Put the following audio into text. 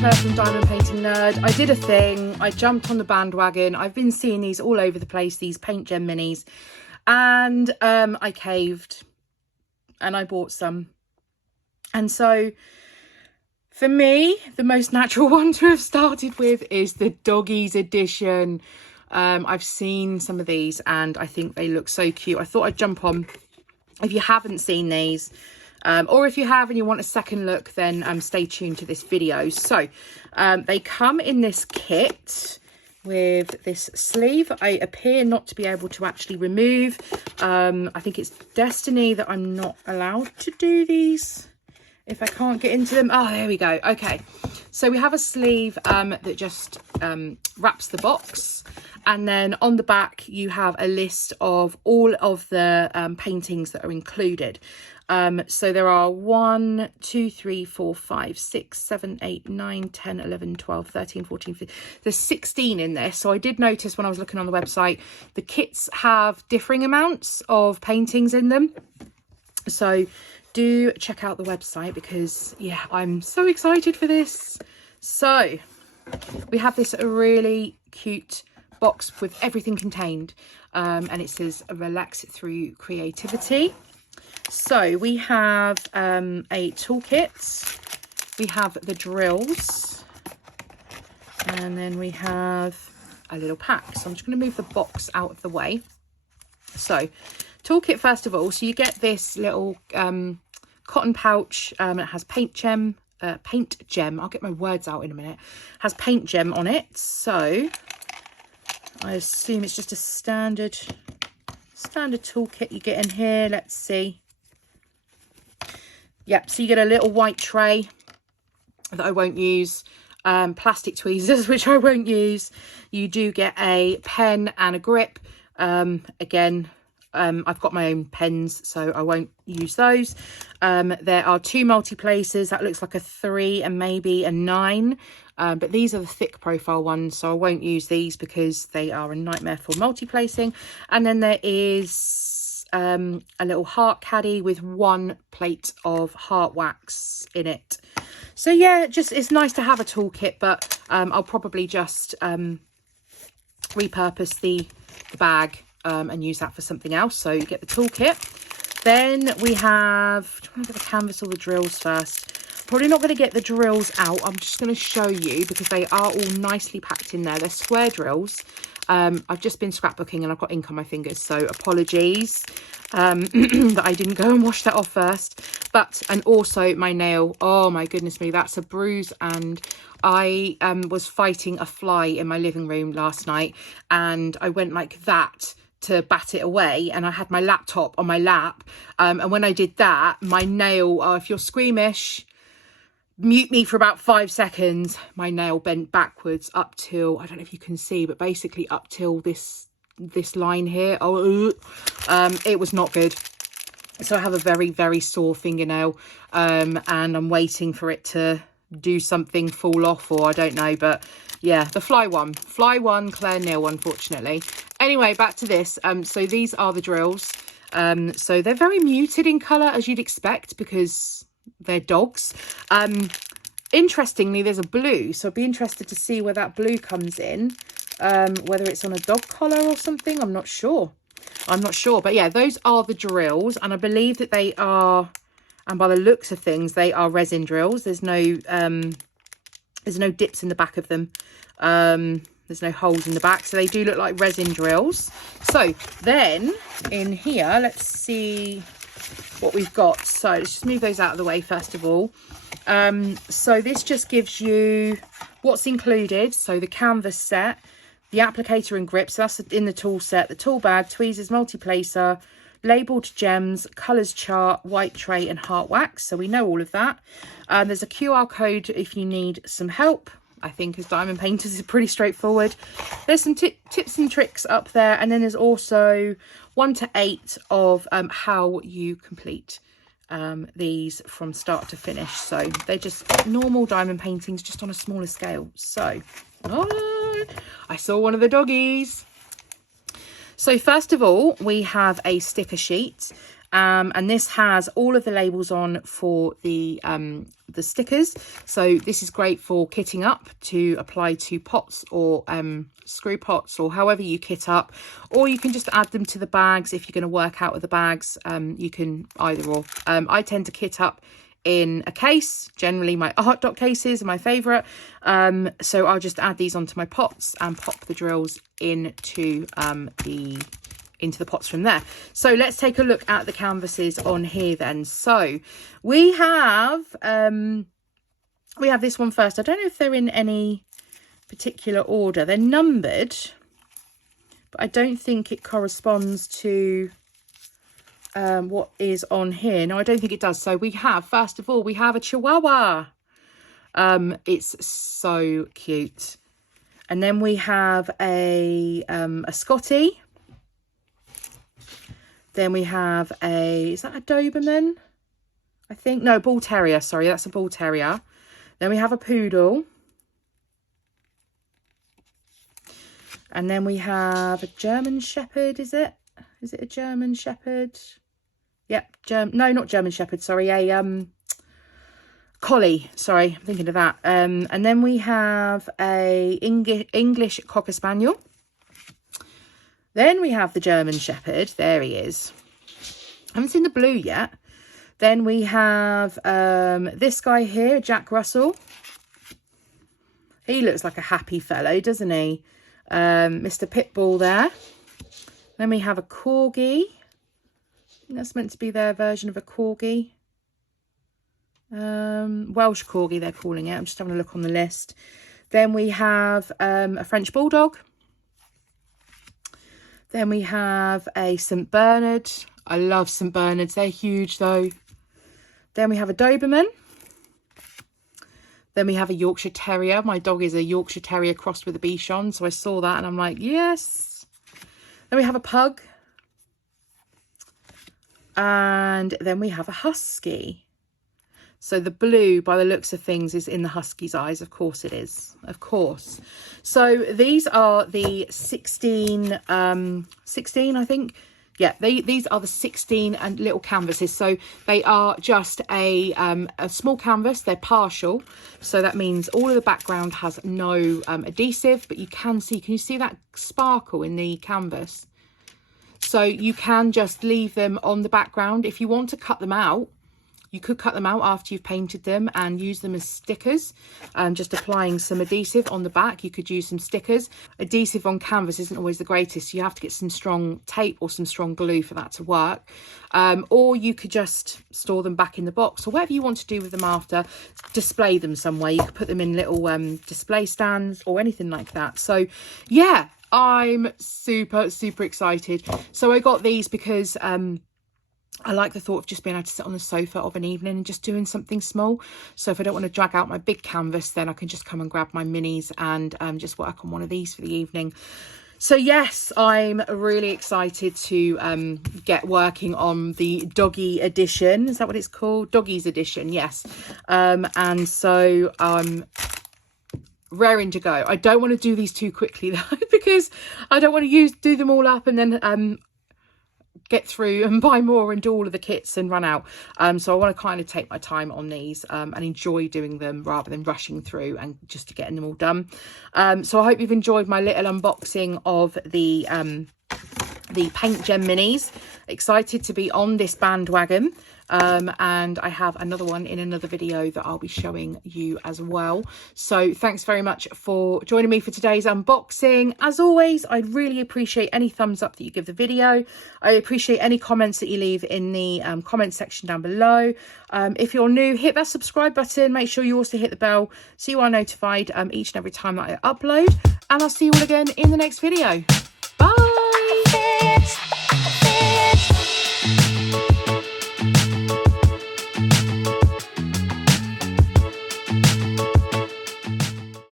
Claire from Diamond Painting Nerd. I did a thing. I jumped on the bandwagon. I've been seeing these all over the place, these Paintgem minis. And I caved. And I bought some. And so, for me, the most natural one to have started with is the Doggies Edition. I've seen some of these and I think they look so cute. I thought I'd jump on. If you haven't seen these, or if you have and you want a second look, then stay tuned to this video. So they come in this kit with this sleeve. I appear not to be able to actually remove. I think it's destiny that I'm not allowed to do these if I can't get into them. Oh, there we go. Okay, so we have a sleeve that just wraps the box. And then on the back, you have a list of all of the paintings that are included. So there are 1, 2, 3, 4, 5, 6, 7, 8, 9, 10, 11, 12, 13, 14, 15. There's 16 in this. So I did notice when I was looking on the website, the kits have differing amounts of paintings in them. So do check out the website because, yeah, I'm so excited for this. So we have this really cute box with everything contained, and it says relax through creativity. So we have a toolkit, we have the drills, and then we have a little pack. So I'm just going to move the box out of the way. So toolkit first of all, so you get this little cotton pouch. It has Paintgem, I'll get my words out in a minute, has Paintgem on it. So I assume it's just a standard toolkit you get in here. Let's see. Yep, so you get a little white tray that I won't use, plastic tweezers, which I won't use. You do get a pen and a grip. Again, I've got my own pens, so I won't use those. There are 2 multi-placers. That looks like a 3 and maybe a 9. But these are the thick profile ones, so I won't use these because they are a nightmare for multi-placing. And then there is a little heart caddy with 1 plate of heart wax in it. So yeah, just it's nice to have a toolkit, but I'll probably just repurpose the bag and use that for something else. So you get the toolkit. Then we have, do you want to get the canvas or the drills first? Probably not going to get the drills out. I'm just going to show you because they are all nicely packed in there. They're square drills. I've just been scrapbooking and I've got ink on my fingers, so apologies that I didn't go and wash that off first. But, and also my nail, oh my goodness me, that's a bruise. And I was fighting a fly in my living room last night and I went like that to bat it away, and I had my laptop on my lap, and when I did that, my nail, if you're squeamish, mute me for about 5 seconds, my nail bent backwards up till, I don't know if you can see, but basically up till this line here. It was not good. So I have a very, very sore fingernail, and I'm waiting for it to do something, fall off, or I don't know. But yeah, the fly one, Claire nil, unfortunately. Anyway, back to this. So these are the drills. So they're very muted in colour, as you'd expect, because they're dogs. Interestingly, there's a blue, so I'd be interested to see where that blue comes in, whether it's on a dog collar or something. I'm not sure, but yeah, those are the drills, and I believe that they are, and by the looks of things, they are resin drills. There's no dips in the back of them. There's no holes in the back, so they do look like resin drills. So then in here, let's see what we've got. So let's just move those out of the way first of all. So this just gives you what's included. So the canvas set, the applicator and grip, so that's in the tool set, the tool bag, tweezers, multi-placer, labelled gems, colours chart, white tray and heart wax. So we know all of that. There's a QR code if you need some help. I think as diamond painters is pretty straightforward. There's some tips and tricks up there, and then there's also 1 to 8 of how you complete these from start to finish. So they're just normal diamond paintings, just on a smaller scale. So I saw one of the doggies. So first of all, we have a sticker sheet. And this has all of the labels on for the stickers. So this is great for kitting up to apply to pots or screw pots, or however you kit up, or you can just add them to the bags if you're going to work out with the bags. You can either or. I tend to kit up in a case. Generally my art dot cases are my favorite, so I'll just add these onto my pots and pop the drills into the pots from there. So let's take a look at the canvases on here then. So we have this one first. I don't know if they're in any particular order. They're numbered, but I don't think it corresponds to what is on here. No, I don't think it does. So we have, first of all, we have a Chihuahua. It's so cute. And then we have a Scotty. Then we have is that a Doberman? I think, no, Bull Terrier, sorry, that's a Bull Terrier. Then we have a Poodle. And then we have a German Shepherd, is it? Is it a German Shepherd? Yep, no, not German Shepherd, sorry, a Collie, sorry, I'm thinking of that. And then we have a English Cocker Spaniel. Then we have the German Shepherd, there he is. I haven't seen the blue yet. Then we have this guy here, Jack Russell. He looks like a happy fellow, doesn't he? Mr. Pitbull there. Then we have a Corgi. I think that's meant to be their version of a Corgi. Welsh Corgi, they're calling it. I'm just having a look on the list. Then we have a French Bulldog. Then we have a St. Bernard. I love St. Bernards. They're huge though. Then we have a Doberman. Then we have a Yorkshire Terrier. My dog is a Yorkshire Terrier crossed with a Bichon. So I saw that and I'm like, yes. Then we have a Pug. And then we have a Husky. So the blue, by the looks of things, is in the Husky's eyes. Of course it is. Of course. So these are the 16, I think. Yeah, these are the 16 and little canvases. So they are just a small canvas. They're partial. So that means all of the background has no adhesive. But you can you see that sparkle in the canvas? So you can just leave them on the background. If you want to cut them out, you could cut them out after you've painted them and use them as stickers. Just applying some adhesive on the back, you could use some stickers. Adhesive on canvas isn't always the greatest. You have to get some strong tape or some strong glue for that to work. Or you could just store them back in the box, or whatever you want to do with them after. Display them somewhere. You could put them in little display stands or anything like that. So yeah, I'm super excited. So I got these because I like the thought of just being able to sit on the sofa of an evening and just doing something small. So if I don't want to drag out my big canvas, then I can just come and grab my minis and just work on one of these for the evening. So yes, I'm really excited to get working on the Doggy Edition. Is that what it's called? Doggies Edition, yes. And so I'm raring to go. I don't want to do these too quickly though, because I don't want to do them all up and then get through and buy more and do all of the kits and run out. So I want to kind of take my time on these and enjoy doing them rather than rushing through and just getting them all done. So I hope you've enjoyed my little unboxing of the Paintgem minis. Excited to be on this bandwagon. And I have another one in another video that I'll be showing you as well. So thanks very much for joining me for today's unboxing. As always, I'd really appreciate any thumbs up that you give the video. I appreciate any comments that you leave in the comment section down below. If you're new, hit that subscribe button. Make sure you also hit the bell so you are notified each and every time that I upload. And I'll see you all again in the next video.